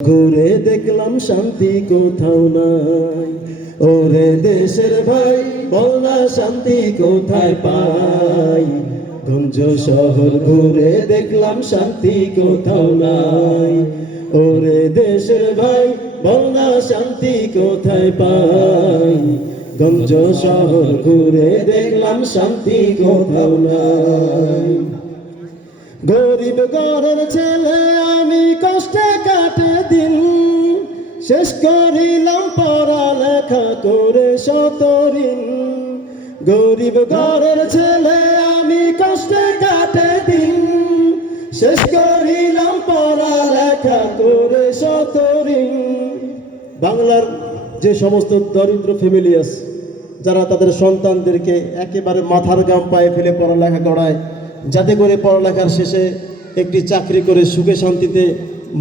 ঘুরে দেখলাম শান্তি কোথাও নাই। ওরে দেশের ভাই বল না শান্তি কোথায় পাই। গঞ্জ শহর ঘুরে দেখলাম শান্তি কোথাও নাই। ওরে দেশের ভাই বল না শান্তি কোথায় পাই। গঞ্জ শহর ঘুরে দেখলাম শান্তি কোথাও নাই। গরিব ঘরের ছেলে আমি কষ্টে কাটে দিন, শেষ করিলাম পড়ালেখা করে শত ঋণ। গরিব ঘরের ছেলে আমি কষ্টে কাটে দিন, শেষ করিলাম পড়ালেখা করে শত ঋণ। বাংলার যে সমস্ত দরিদ্র ফ্যামিলি আছে, যারা তাদের সন্তানদেরকে একেবারে মাথার ঘাম পায়ে ফেলে পড়ালেখা করায়, যাতে করে পড়ালেখার শেষে একটি চাকরি করে সুখে শান্তিতে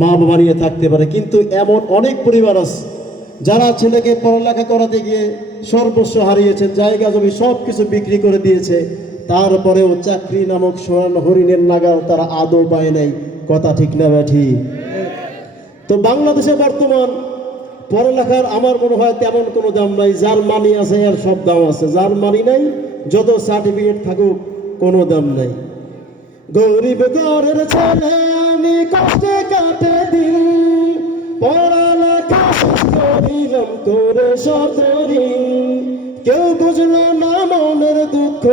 মা বাবা নিয়ে থাকতে পারে। কিন্তু এমন অনেক পরিবার আছে যারা ছেলেকে পড়ালেখা করাতে গিয়ে সর্বস্ব হারিয়েছে, জায়গা জমি সব কিছু বিক্রি করে দিয়েছে, তারপরেও চাকরি নামক সোনার হরিণের নাগাল তারা আদৌ পায় নাই। কথা ঠিক না ব্যাঠি? তো বাংলাদেশে বর্তমান পড়ালেখার আমার মনে হয় তেমন কোনো দাম নাই। যার মানি আছে এর সব দাম আছে, যার মানি নাই যত সার্টিফিকেট থাকুক কোনো দাম নাই। গরিব ঘরের ছেলে আমি কষ্টে কাটে দিন, পড়ালেখা করিলাম করে শত ঋণ। কেউ বুঝলো না মনের দুঃখ,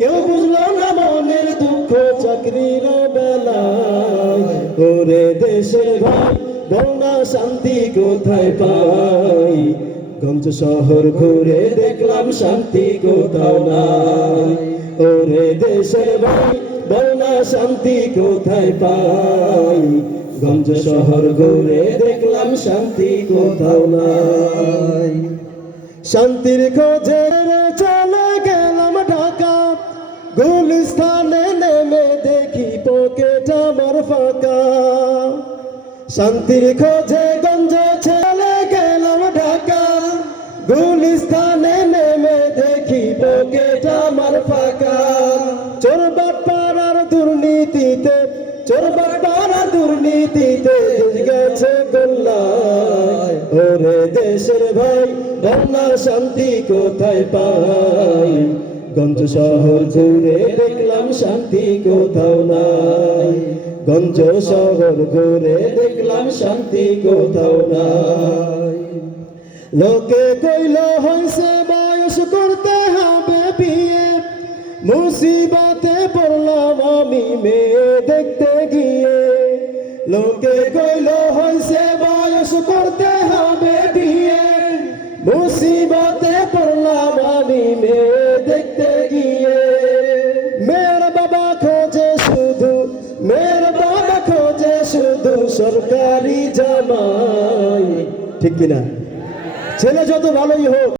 কেউ বুঝলো না মনের দুঃখ চাকরির বেলায়। ওরে দেশের ভাই বল না শান্তি কোথায় পাই। গঞ্জ শহর ঘুরে দেখলাম শান্তি কোথাও নাই। ওরে দেশের ভাই বল না শান্তি কোথায় পাই। গঞ্জ শহর ঘুরে দেখলাম শান্তি কোথাও নাই। শান্তির খোঁজে চলে গেলাম ঢাকা, গুলিস্তানে নেমে দেখি পকেট আমার ফাঁকা। শান্তির খোঁজে গঞ্জ চলে গেলাম ঢাকা, গুলিস্তানে নেমে দেখি পকেট আমার ফাঁকা। চোর বাটপাড়ার দুর্নীতিতে, চোর বাটপাড়ার দুর্নীতিতে গেছে গোল্লায়। ওরে দেশের ভাই বল না শান্তি কোথায় পাই। গঞ্জ শহর ঘুরে দেখলাম শান্তি কোথাও নাই। গঞ্জ শহর ঘুরে দেখলাম শান্তি কোথাও নাই। লোকে কইল হইছে বয়স করতে হবে বিয়ে, মুসিবতে পড়লাম আমি মেয়ে দেখতে গিয়ে। লোকে কইল হইছে বয়স করতে হবে বিয়ে, মুসিবতে পড়লাম আমি মেয়ে দেখতে গিয়ে। মেয়ের বাবা খোঁজে শুধু, মেয়ের বাবা খোঁজে শুধু সরকারি জামাই। ঠিক কিনা? ছেলে যত ভালোই হোক